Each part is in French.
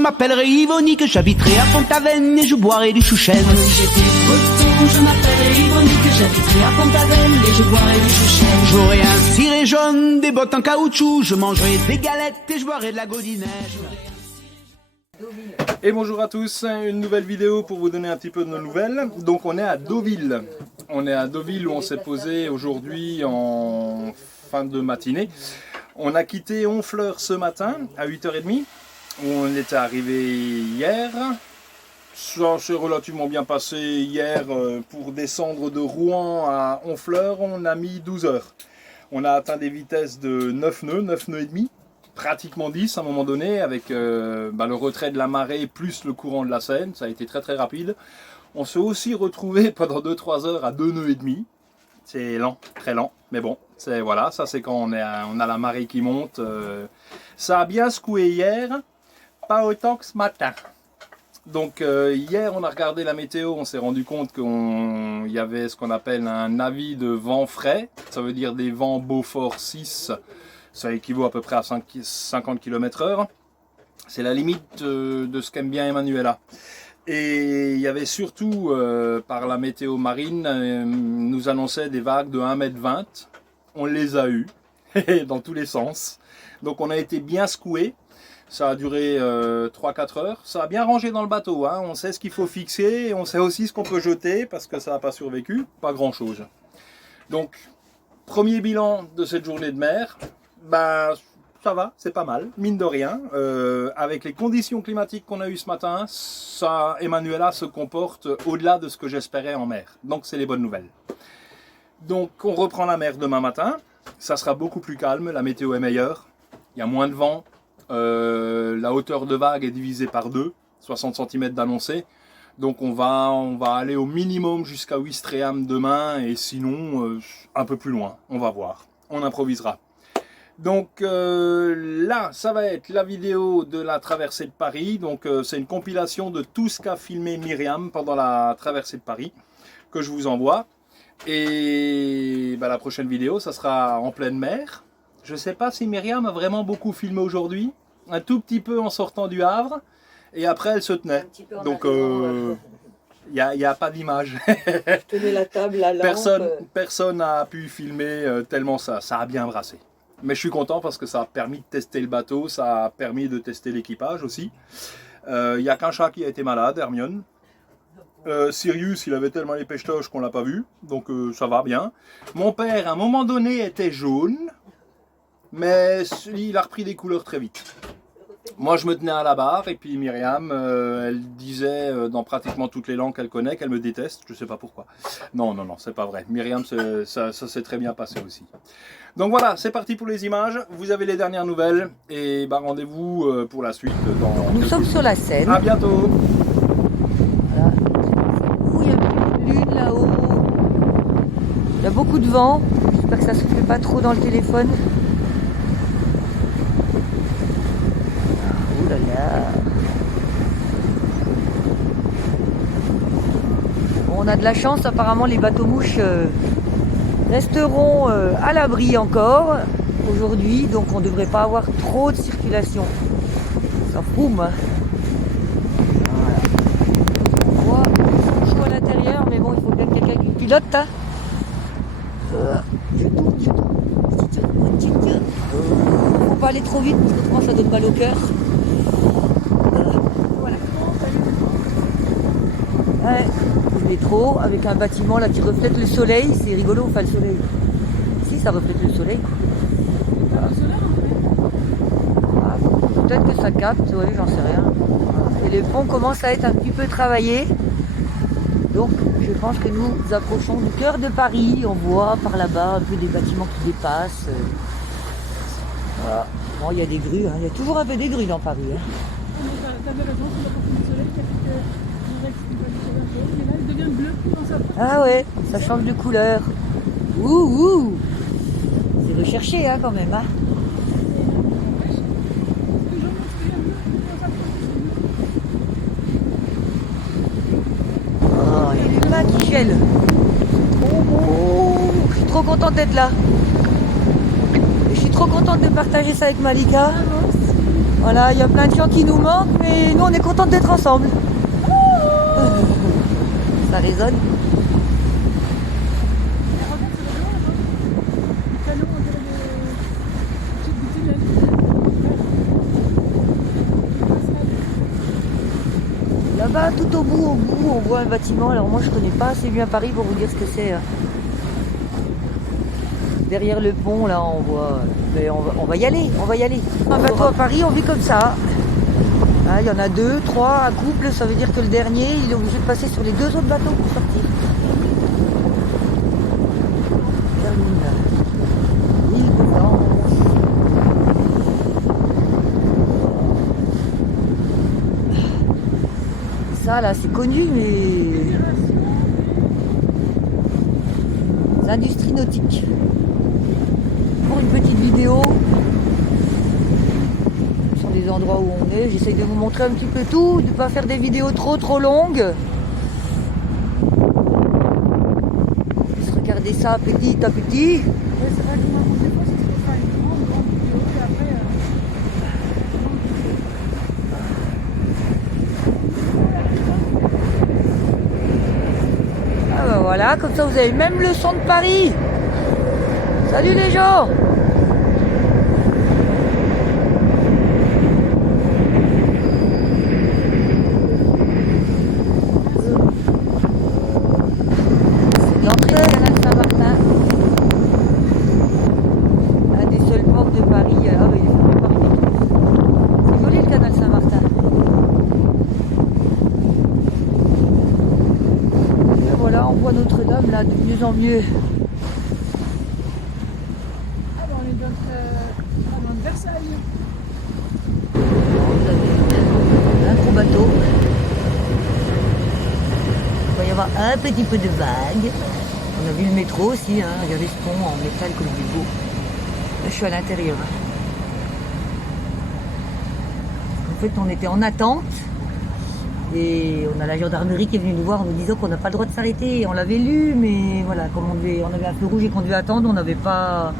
m'appellerai Yvonique, j'habiterai à Pont-Aven et je boirai du chouchen. Si j'étais breton, je m'appellerais Yvonique, j'habiterai à Pont-Aven et je boirai du chouchen. J'aurai un ciré jaune, des bottes en caoutchouc, je mangerai des galettes et je boirai de la godinette. Et bonjour à tous, une nouvelle vidéo pour vous donner un petit peu de nos nouvelles. Donc on est à Deauville. On est à Deauville où on s'est posé aujourd'hui en fin de matinée. On a quitté Honfleur ce matin à 8h30. On était arrivé hier. Ça s'est relativement bien passé hier. Pour descendre de Rouen à Honfleur, on a mis 12 heures. On a atteint des vitesses de 9 nœuds et demi. Pratiquement 10 à un moment donné avec le retrait de la marée plus le courant de la Seine, ça a été très rapide. On s'est aussi retrouvé pendant 2-3 heures à 2 nœuds et demi. C'est lent, très lent, mais bon, voilà, ça c'est quand on a la marée qui monte. Ça a bien secoué hier, pas autant que ce matin. Donc hier on a regardé la météo, on s'est rendu compte qu'il y avait ce qu'on appelle un avis de vent frais, ça veut dire des vents Beaufort 6. Ça équivaut à peu près à 50 km/h. C'est la limite de ce qu'aime bien Emmanuela. Et il y avait surtout, par la météo marine, nous annonçait des vagues de 1,20 m. On les a eues, dans tous les sens. Donc on a été bien secoué. Ça a duré 3-4 heures. Ça a bien rangé dans le bateau. Hein. On sait ce qu'il faut fixer et on sait aussi ce qu'on peut jeter parce que ça n'a pas survécu. Pas grand-chose. Donc, premier bilan de cette journée de mer. Ça va, c'est pas mal, mine de rien. Avec les conditions climatiques qu'on a eues ce matin, Emmanuela se comporte au-delà de ce que j'espérais en mer. Donc c'est les bonnes nouvelles. Donc on reprend la mer demain matin. Ça sera beaucoup plus calme, la météo est meilleure. Il y a moins de vent. La hauteur de vague est divisée par 2, 60 cm d'annoncé. Donc on va aller au minimum jusqu'à Ouistreham demain et sinon un peu plus loin. On va voir, on improvisera. Donc là, ça va être la vidéo de la traversée de Paris. Donc c'est une compilation de tout ce qu'a filmé Myriam pendant la traversée de Paris que je vous envoie. Et la prochaine vidéo, ça sera en pleine mer. Je ne sais pas si Myriam a vraiment beaucoup filmé aujourd'hui. Un tout petit peu en sortant du Havre. Et après, elle se tenait. Donc il n'y a pas d'image. Je tenais la table, la lampe. Personne n'a pu filmer tellement ça a bien brassé. Mais je suis content parce que ça a permis de tester le bateau, ça a permis de tester l'équipage aussi. Il n'y a qu'un chat qui a été malade, Hermione. Sirius, il avait tellement les pêchetoches qu'on ne l'a pas vu, donc ça va bien. Mon père, à un moment donné, était jaune, mais il a repris des couleurs très vite. Moi, je me tenais à la barre, et puis Myriam, elle disait dans pratiquement toutes les langues qu'elle connaît qu'elle me déteste, je ne sais pas pourquoi. Non, c'est pas vrai. Myriam, ça s'est très bien passé aussi. Donc voilà, c'est parti pour les images. Vous avez les dernières nouvelles, et rendez-vous pour la suite. Nous sommes sur la Seine. À bientôt. Voilà. Il y a une lune là-haut. Il y a beaucoup de vent. J'espère que ça ne se fait pas trop dans le téléphone. Oh là là. Bon, on a de la chance, apparemment les bateaux-mouches resteront à l'abri encore aujourd'hui, donc on ne devrait pas avoir trop de circulation. Ça froume. Hein. Voilà. On voit chaud à l'intérieur, mais bon, il faut bien quelqu'un qui pilote. Hein. Faut pas aller trop vite, parce que autrement ça donne mal au cœur. Voilà. Ouais. Le métro avec un bâtiment là qui reflète le soleil, c'est rigolo, enfin le soleil. Si, ça reflète le soleil. Ah, peut-être que ça capte, oui, j'en sais rien. Et les ponts commencent à être un petit peu travaillés. Donc je pense que nous approchons du cœur de Paris. On voit par là-bas un peu des bâtiments qui dépassent. Voilà. Bon, il y a des grues, hein. Il y a toujours un peu des grues dans Paris. Hein. Ah ouais, ça change de couleur. Ouh, c'est recherché hein, quand même. Hein. Oh, il y a des mains qui gèlent. Oh, je suis trop contente d'être là. Je suis trop contente de partager ça avec Malika. Voilà, il y a plein de gens qui nous manquent, mais nous on est contents d'être ensemble. Ça résonne. Là-bas, tout au bout, on voit un bâtiment. Alors moi, je connais pas assez bien Paris pour vous dire ce que c'est. Derrière le pont, là, on voit. Mais on va y aller, on va y aller. Un bateau à Paris, on vit comme ça. Là, il y en a 2, 3, un couple. Ça veut dire que le dernier, il est obligé de passer sur les 2 autres bateaux pour sortir. Ça là c'est connu, mais les industries nautiques. Pour une petite vidéo, ce sont des endroits où on est. J'essaye de vous montrer un petit peu tout, de ne pas faire des vidéos trop longues. Juste regarder ça petit à petit. C'est vrai que moi, mon défaut, c'est que je peux faire une grande vidéo et après. Ah bah voilà, comme ça vous avez même le son de Paris. Salut les gens. C'est l'entrée du canal Saint-Martin. Un des seuls ports de Paris. Ah bah il est fermé par une équipe. C'est joli le canal Saint-Martin. Et voilà, on voit Notre-Dame là de mieux en mieux. Ah bah on est dans Versailles. Vous avez un gros bateau. Il va y avoir un petit peu de vagues. On a vu le métro aussi, hein. Regardez ce pont en métal comme il est beau. Là je suis à l'intérieur. En fait on était en attente. Et on a la gendarmerie qui est venue nous voir en nous disant qu'on n'a pas le droit de s'arrêter. On l'avait lu, mais voilà, comme on avait un feu rouge et qu'on devait attendre, on n'avait pas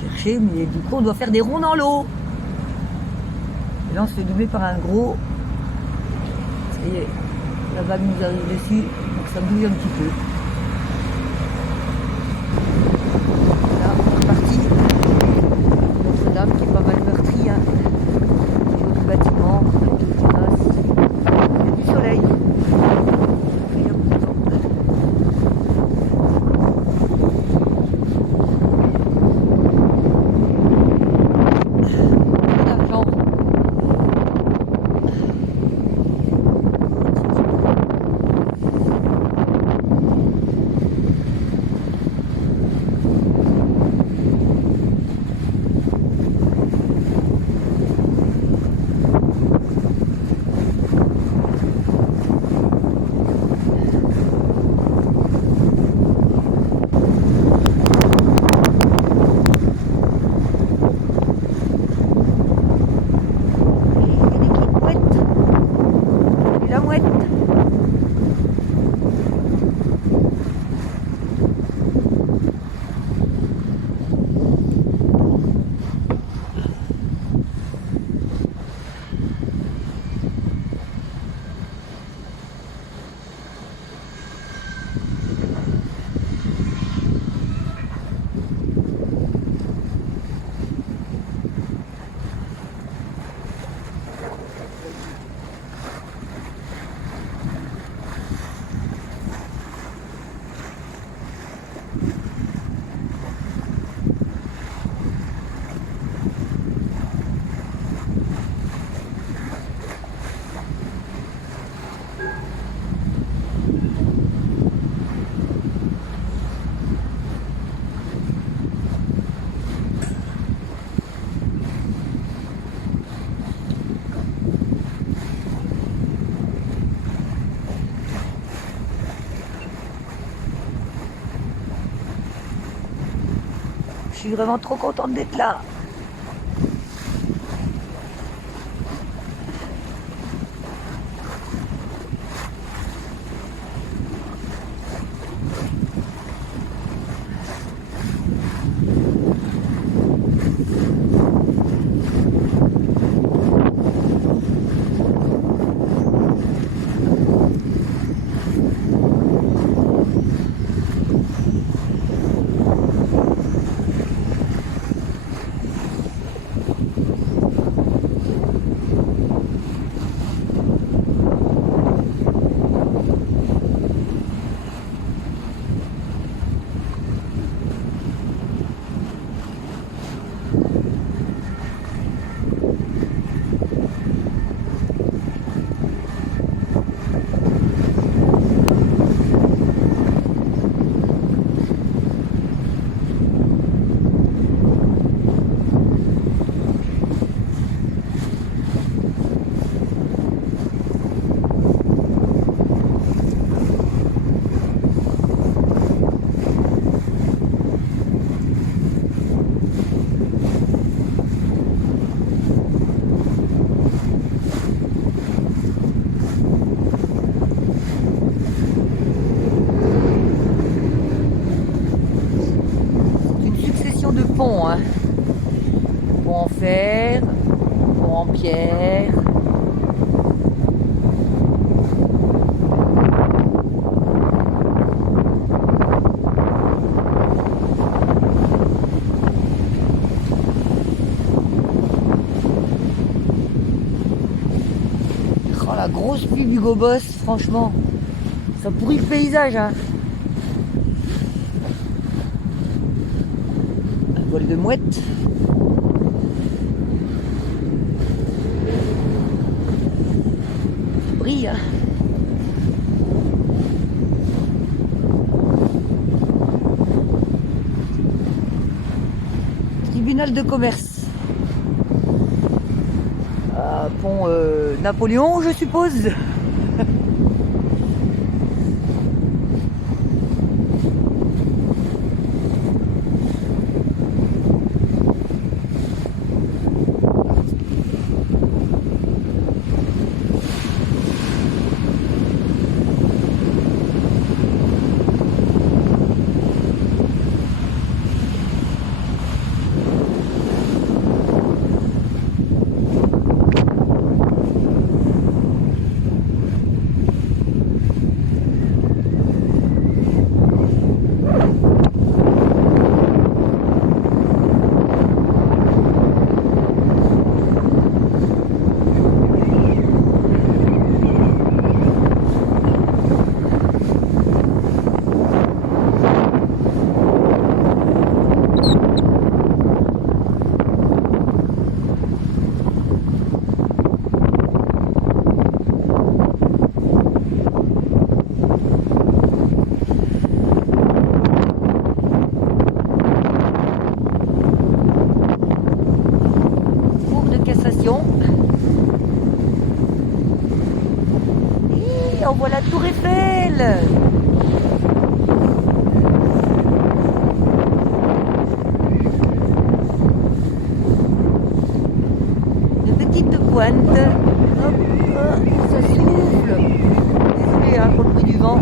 cherché. Mais du coup, on doit faire des ronds dans l'eau. Et là, on se fait doubler par un gros. Ça y est, la vague nous arrive dessus, donc ça bouge un petit peu. Là, on est reparti. Notre-Dame qui est pas mal meurtrie. Hein. Joli bâtiment, joli terrasse. Du soleil. Il y a beaucoup de temps. D'argent. Je suis vraiment trop contente d'être là. grosse pluie Hugo Boss, franchement. Ça pourrit le paysage, hein. Un vol de mouette. Ça brille, hein. Tribunal de commerce. Pont Napoléon, je suppose. Et on voit la tour Eiffel. Une petite pointe. Hop, ça souffle. Désolé hein, pour le bruit du vent.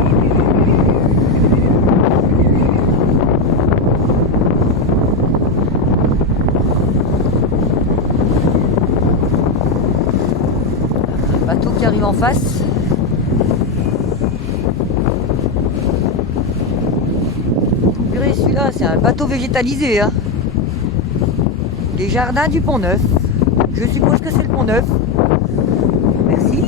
Bateau qui arrive en face. Purée, celui-là, c'est un bateau végétalisé. Hein. Les jardins du Pont Neuf. Je suppose que c'est le Pont Neuf. Merci.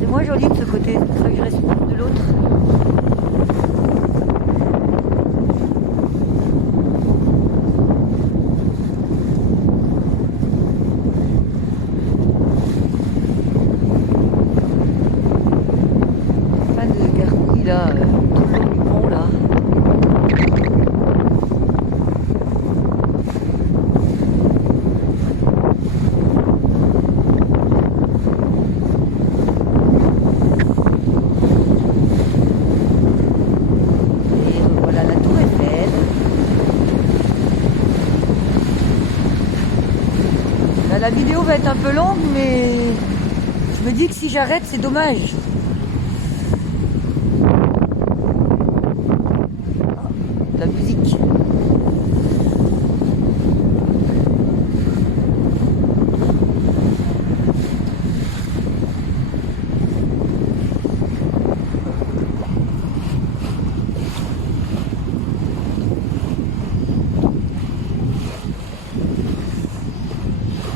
C'est moins joli de ce côté. C'est pour ça que je reste de l'autre. Là, tout le long du pont là. Et voilà la tour Eiffel. Là, la vidéo va être un peu longue, mais je me dis que si j'arrête, c'est dommage. La musique. Je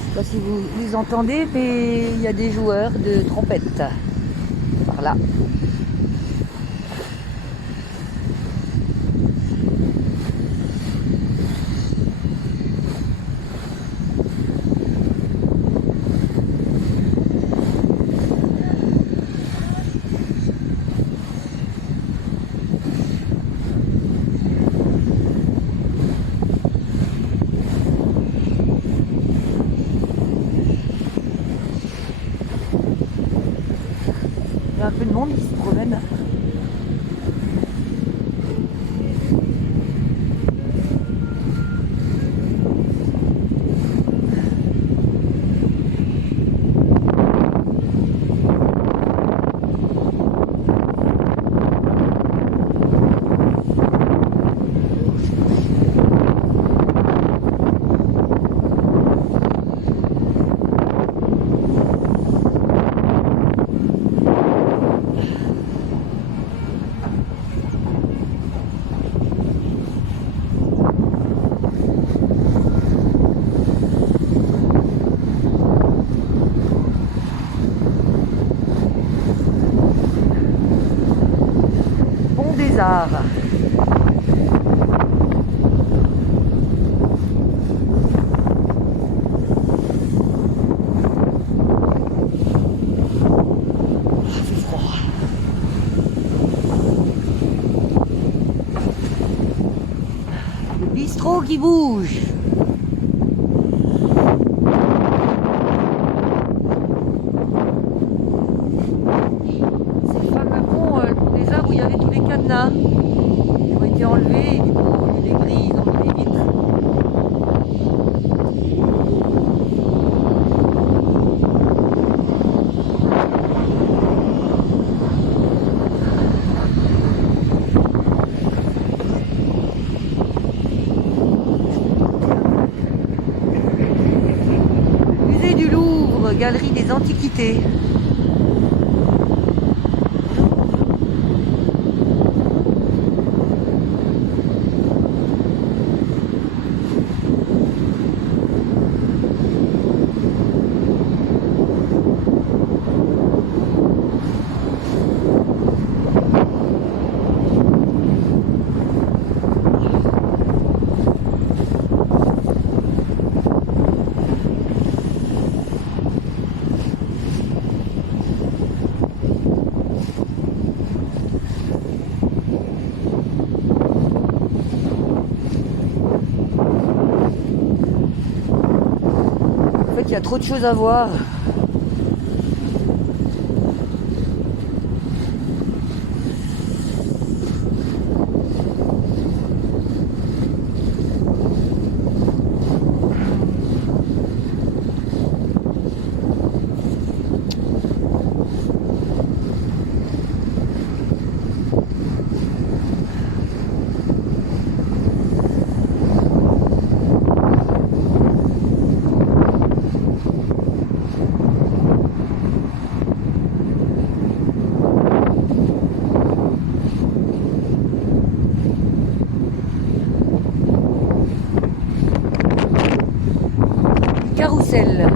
sais pas si vous entendez, mais il y a des joueurs de trompette par là. Il y a un peu de monde qui se promène. tard. C'est froid. Le bistrot qui bouge. C'est le fameux pont, le pont des arbres où il y avait tous les cadenas qui ont été enlevés et du coup au lieu des grilles ils ont mis des vitres. Musée du Louvre, galerie des antiquités. En fait, il y a trop de choses à voir. Carrousel.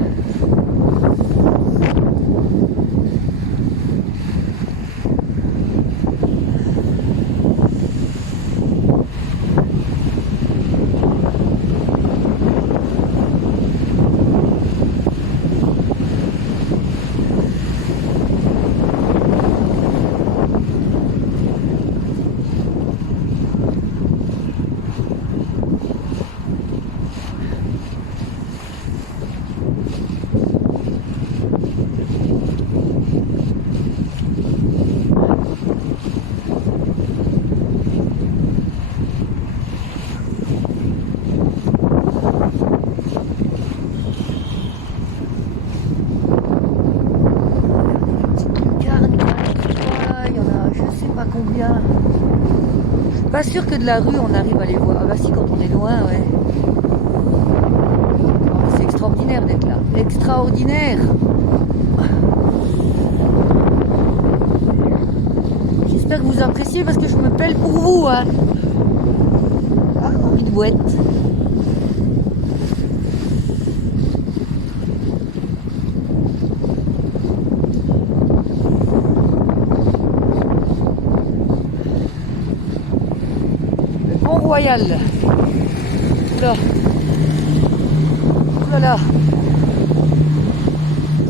Combien? Je suis pas sûre que de la rue on arrive à les voir. Ah bah si, quand on est loin, ouais. Oh, c'est extraordinaire d'être là. Extraordinaire. J'espère que vous appréciez parce que je me pèle pour vous, hein. Ah, envie de boîte. Royal. Oula. Oulala.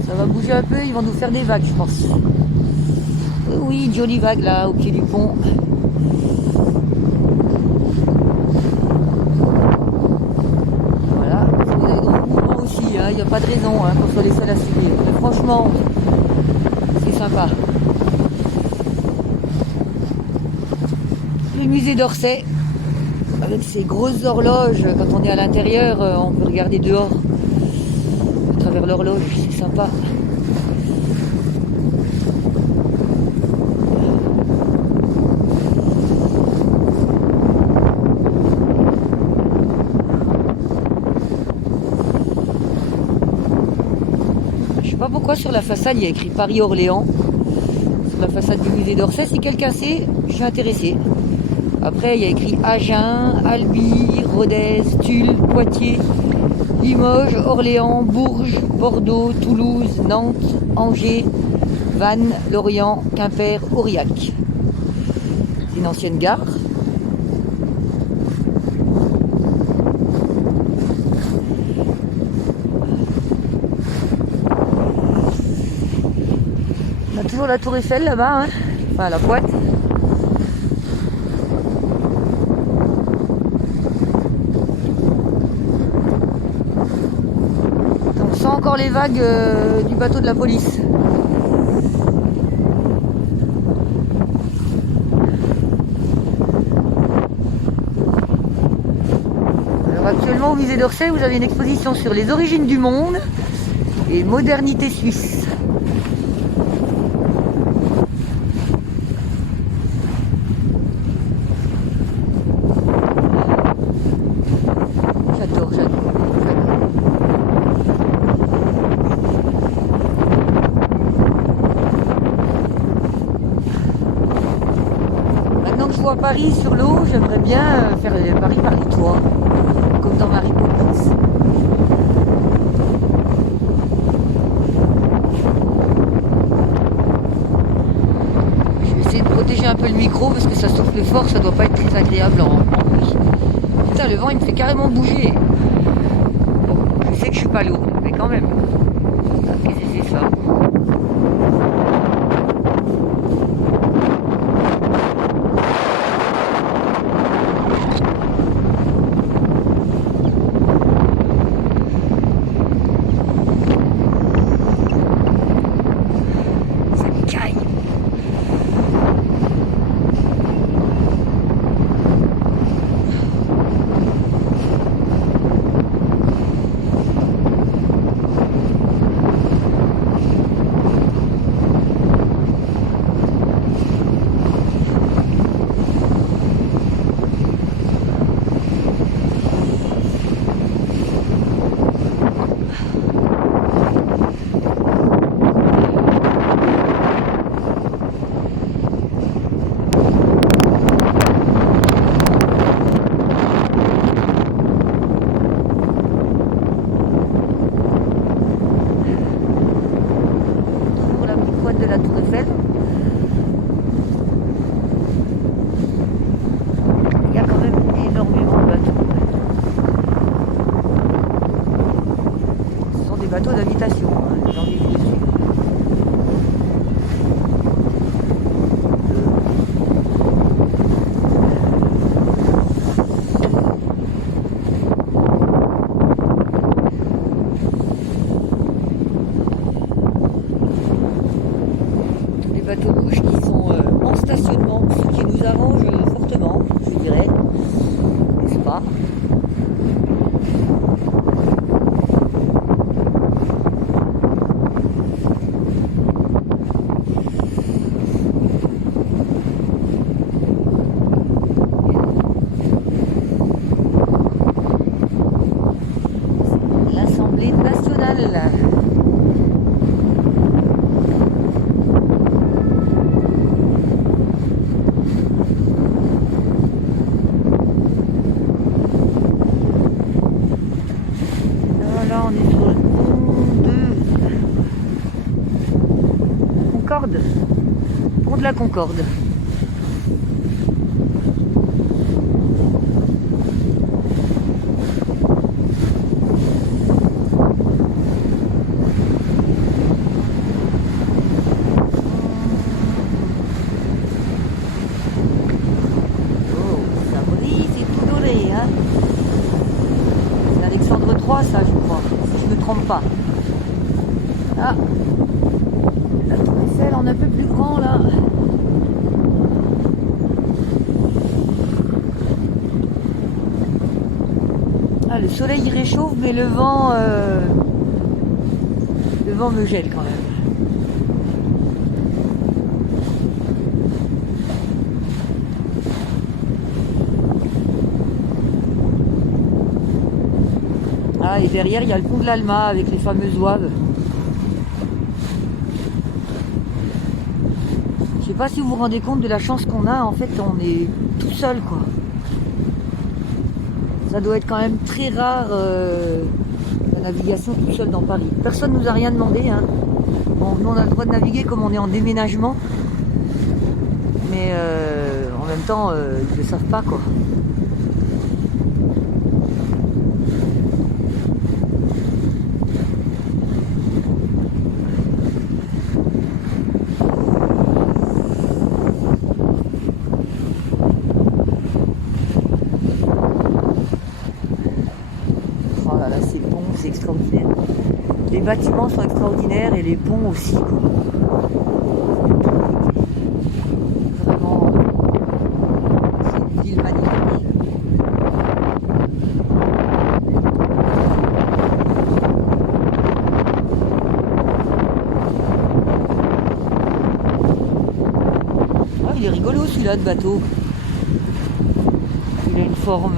Ça va bouger un peu, ils vont nous faire des vagues, je pense. Oui, jolie vague là, au pied du pont. Voilà, vous avez gros mouvement aussi, il n'y a pas de raison qu'on soit les seuls à subir. Mais franchement, c'est sympa. Le musée d'Orsay. Avec ces grosses horloges, quand on est à l'intérieur, on peut regarder dehors à travers l'horloge, c'est sympa. Je sais pas pourquoi sur la façade il y a écrit Paris-Orléans. Sur la façade du musée d'Orsay, si quelqu'un sait, je suis intéressée. Après, il y a écrit Agen, Albi, Rodez, Tulle, Poitiers, Limoges, Orléans, Bourges, Bordeaux, Toulouse, Nantes, Angers, Vannes, Lorient, Quimper, Aurillac. une ancienne gare. On a toujours la tour Eiffel là-bas, hein, enfin la pointe. On sent encore les vagues du bateau de la police. Alors actuellement au musée d'Orsay, vous avez une exposition sur les origines du monde et modernité suisse. J'adore. Maintenant que je vois Paris sur l'eau, j'aimerais bien faire Paris par les toits, comme dans Mary Poppins. Je vais essayer de protéger un peu le micro parce que ça souffle fort, ça doit pas être très agréable en bruit. Putain, le vent il me fait carrément bouger. Bon, je sais que je suis pas lourde, mais quand même. Ah, qu'est-ce que c'est ça? Ça me caille. De la tour Eiffel. Il y a quand même énormément de bateaux. Ce sont des bateaux d'habitation, hein, j'en ai vu dessus. Bateaux rouges qui sont en stationnement, ce qui nous arrange fortement, je dirais, n'est-ce pas? L'Assemblée nationale. Là, on est sur le pont de Concorde. Pont de la Concorde. Oh, ça brille, c'est tout doré, hein. C'est Alexandre III, ça, je crois, si je ne me trompe pas. Ah, la tour Eiffel en un peu plus grand, là. Ah, le soleil il réchauffe, mais le vent me gèle quand même. Ah, et derrière, il y a le pont de l'Alma avec les fameuses ouaves. Je sais pas si vous vous rendez compte de la chance qu'on a. En fait, on est tout seul, quoi. Ça doit être quand même très rare la navigation tout seul dans Paris. Personne nous a rien demandé, hein. Bon, nous, on a le droit de naviguer comme on est en déménagement. Mais on même temps, ils ne le savent pas, quoi. Oh là là, ces ponts, c'est extraordinaire. Les bâtiments sont extraordinaires et les ponts aussi, quoi. Vraiment, c'est une ville magnifique. Ah, il est rigolo celui-là de bateau. Il a une forme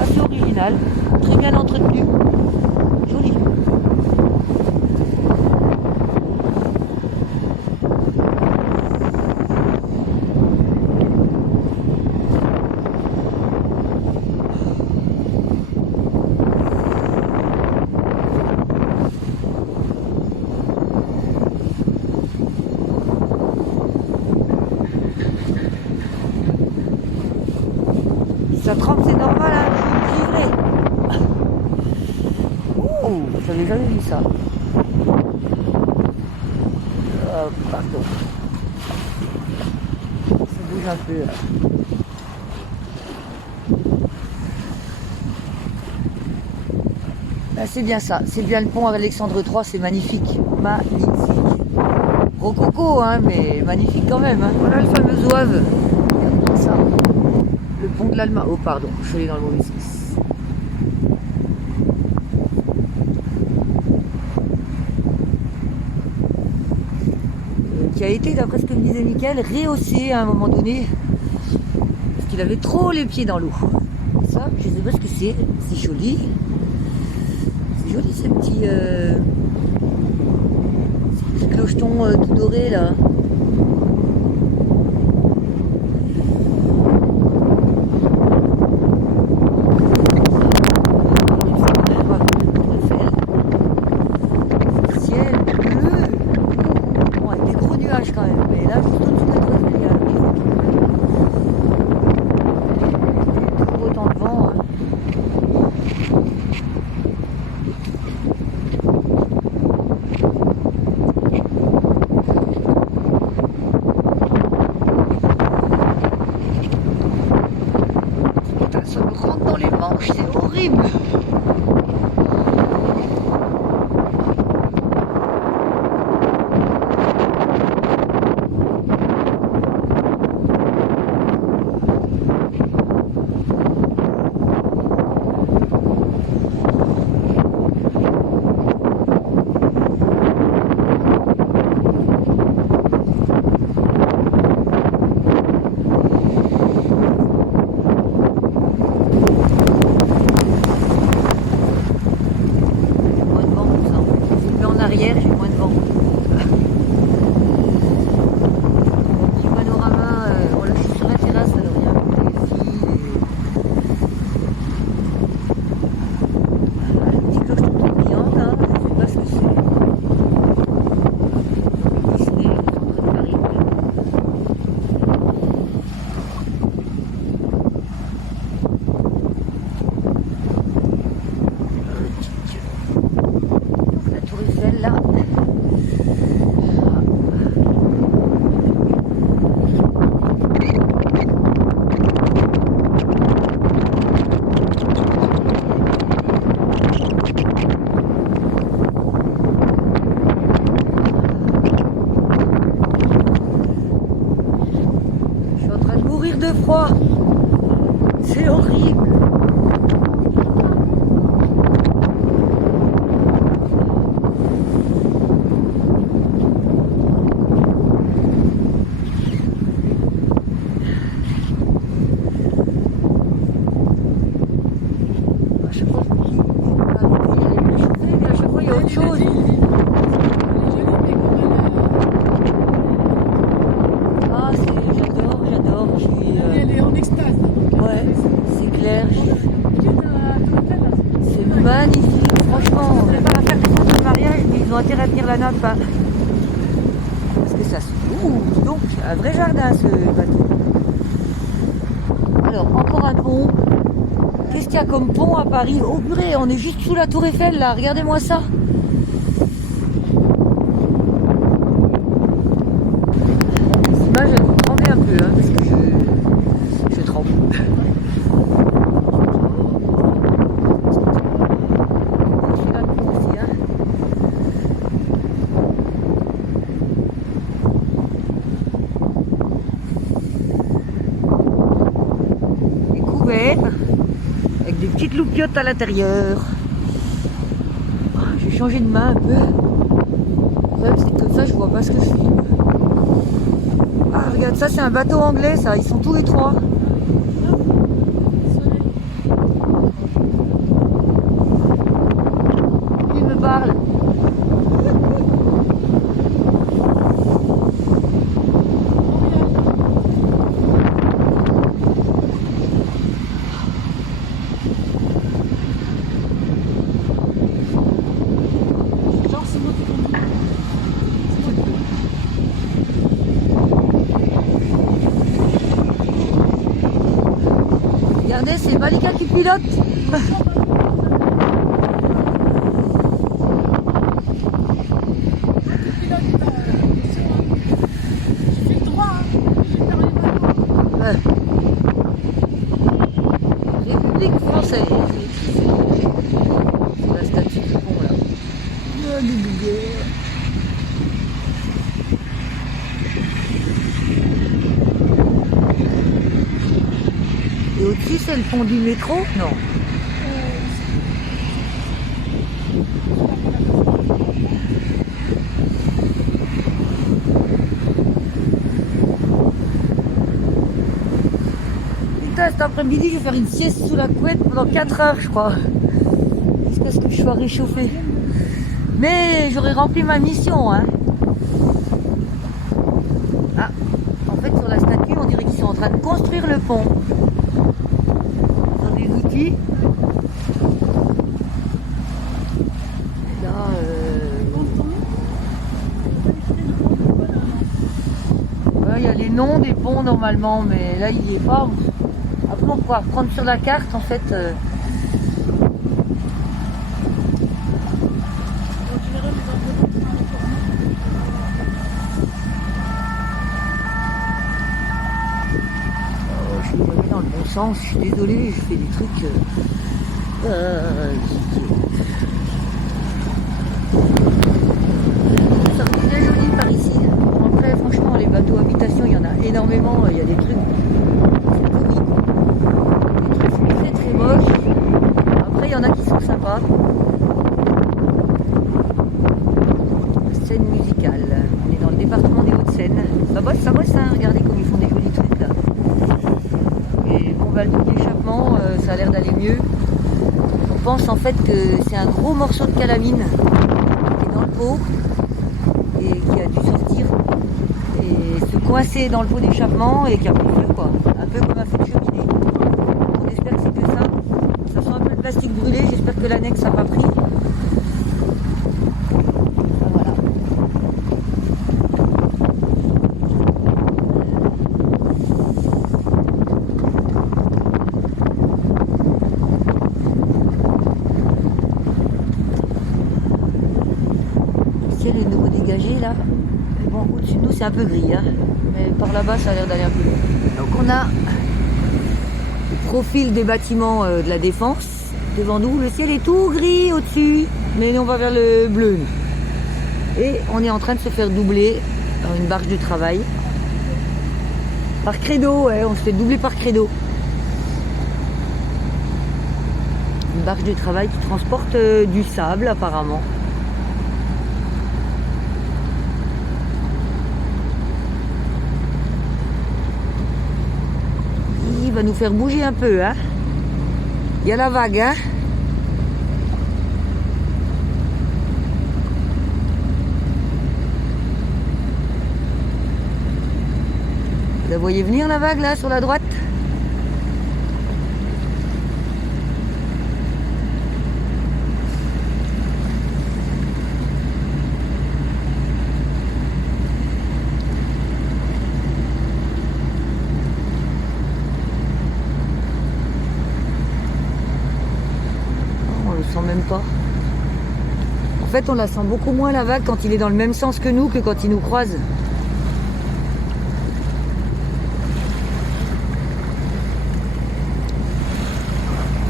assez originale, très bien entretenue. Joli. Ça trempe, c'est normal, hein, je suis givrée. Ouh, j'avais jamais vu ça. Oh, pardon. Ça bouge un peu là. Ben, c'est bien ça, c'est bien le pont Alexandre III, c'est magnifique. Magnifique. Rococo, hein, mais magnifique quand même. Hein. Voilà le fameux zouave. Regardez ça. Le pont de l'Alma. Oh pardon, je suis allée dans le mauvais sens. Qui a été, d'après ce que me disait Mickaël, rehaussé à un moment donné. Parce qu'il avait trop les pieds dans l'eau. Ça, je ne sais pas ce que c'est. C'est joli. C'est joli ces petits clochetons tout dorés là. Quand même, mais là juste au-dessus de la tour Eiffel, il y a trop autant de vent. Hein. Putain, ça me rentre dans les manches, c'est horrible. J'ai moins de vent. Mon petit panorama, voilà, je suis sur la terrasse, alors il y a un peu de fil et... Voilà, le petit clocheton tout brillant là, je ne sais pas ce que c'est. Disney, le centre de Paris. La tour Eiffel là. Je suis en train de mourir de froid. C'est horrible. À chaque fois, je me dis, il y a les chauffés, mais à chaque fois, il y a autre chose. Ah, j'adore. Je suis, Elle est en extase. ouais, c'est clair. C'est magnifique, franchement. On prépare à faire des photos de mariage, mais ils ont intérêt à tenir la nappe. Hein. Parce que ça se... Ouh, dis donc, un vrai jardin ce bateau. Alors, encore un pont. Qu'est-ce qu'il y a comme pont à Paris? Oh purée, on est juste sous la tour Eiffel là, regardez-moi ça. Cette image, elle vous tremble un peu, hein, parce que je tremble. C'est la cour aussi, hein. Des couverts avec des petites loupiottes à l'intérieur. J'ai changé de main un peu. Le problème c'est que comme ça je vois pas ce que je filme. Ah regarde ça, c'est un bateau anglais ça, ils sont tous les trois. Il me parle. Genre, c'est moi qui conduis. Regardez, c'est Malika qui pilote. J'ai fait le droit, hein. J'ai perdu le bateau. République française. C'est la statue du pont là. Et au-dessus c'est le pont du métro? Non. Putain, cet après-midi je vais faire une sieste sous la couette pendant 4 heures je crois. Jusqu'à ce que je sois réchauffée. Mais j'aurais rempli ma mission, hein. Ah, en fait sur la statue on dirait qu'ils sont en train de construire le pont. Ils ont des outils. Et là, ouais, il y a les noms des ponts normalement, mais là il n'y est pas. Après on pourra prendre sur la carte en fait. Je suis jamais dans le bon sens, je suis désolée, je fais des trucs. Ça me très joli par ici. Après, franchement, les bateaux habitation, il y en a énormément. Il y a des trucs. C'est pourri, quoi. Des trucs très très moches. Après, il y en a qui sont sympas. Scène musicale. On est dans le département des Hauts-de-Seine. Ça bosse, hein. Regardez comme ils font des jolis trucs là. Et bon, bah, le pot d'échappement, ça a l'air d'aller mieux. On pense en fait que c'est un gros morceau de calamine qui est dans le pot et qui a dû sortir et se coincer dans le pot d'échappement et qui a pris feu, quoi. Un peu comme un feu de cheminée. On espère que c'est que ça. Ça sent un peu le plastique brûlé. J'espère que l'annexe n'a pas pris. Voilà. Le ciel est nouveau dégagé là. Mais bon, au-dessus de nous c'est un peu gris, hein. Mais par là-bas ça a l'air d'aller un peu mieux. Donc on a le profil des bâtiments de la Défense devant nous. Le ciel est tout gris au-dessus, mais nous on va vers le bleu. Et on est en train de se faire doubler dans une barge du travail. Par Credo, ouais, on se fait doubler par Credo. Une barge du travail qui transporte du sable apparemment. Il va nous faire bouger un peu, hein. Il y a la vague, hein. Vous la voyez venir la vague là sur la droite? sent même pas. En fait, on la sent beaucoup moins la vague quand il est dans le même sens que nous que quand il nous croise.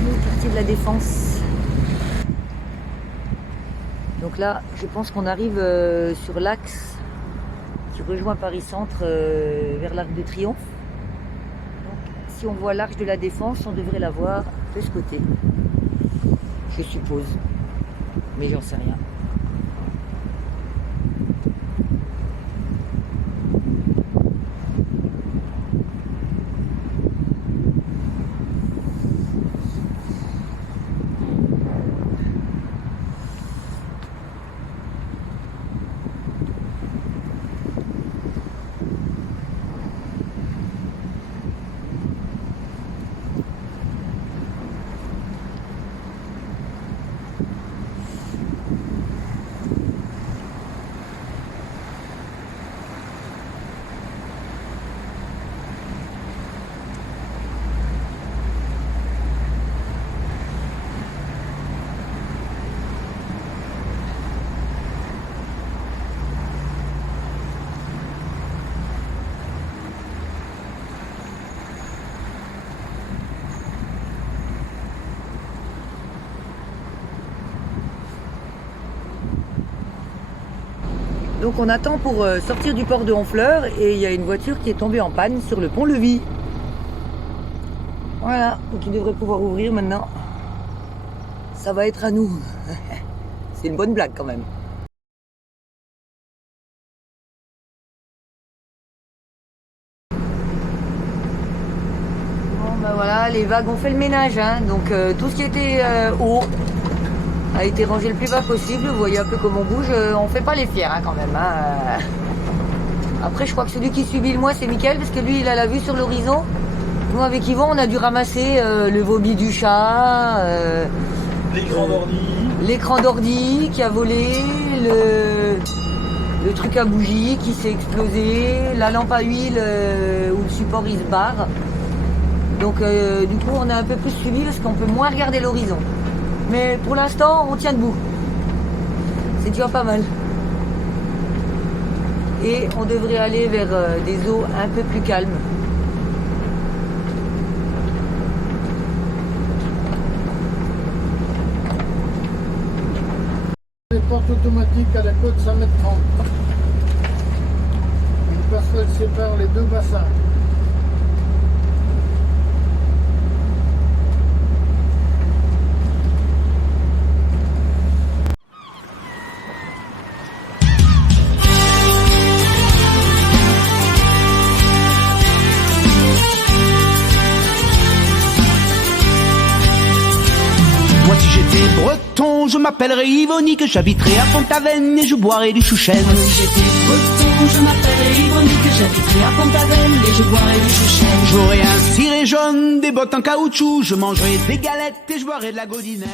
Le quartier de la Défense. Donc là, je pense qu'on arrive sur l'axe qui rejoint Paris-Centre vers l'Arc de Triomphe. Donc, si on voit l'Arche de la Défense, on devrait la voir de ce côté. Je suppose. Mais j'en sais rien. Donc on attend pour sortir du port de Honfleur et il y a une voiture qui est tombée en panne sur le pont-levis. Voilà, donc il devrait pouvoir ouvrir maintenant. Ça va être à nous. C'est une bonne blague quand même. Bon ben voilà, les vagues ont fait le ménage, hein. Donc tout ce qui était haut a été rangé le plus bas possible. Vous voyez un peu comme on bouge, on fait pas les fiers hein, quand même. Hein. Après, je crois que celui qui subit le moins, c'est Mickaël, parce que lui, il a la vue sur l'horizon. Nous, avec Yvon, on a dû ramasser le vomi du chat, l'écran d'ordi qui a volé, le truc à bougie qui s'est explosé, la lampe à huile où le support il se barre. Donc, du coup, on a un peu plus subi parce qu'on peut moins regarder l'horizon. Mais pour l'instant, on tient debout. C'est déjà pas mal. Et on devrait aller vers des eaux un peu plus calmes. Les portes automatiques à la côte 5 m 30. Une passerelle sépare les deux bassins. Moi si j'étais breton, je m'appellerais Yvonique, j'habiterais à Pont-Aven et je boirais du chouchen. Moi si j'étais breton, je m'appellerais Yvonique, j'habiterais à Pont-Aven et je boirais du chouchen. J'aurais un ciré jaune, des bottes en caoutchouc, je mangerais des galettes et je boirais de la godinette.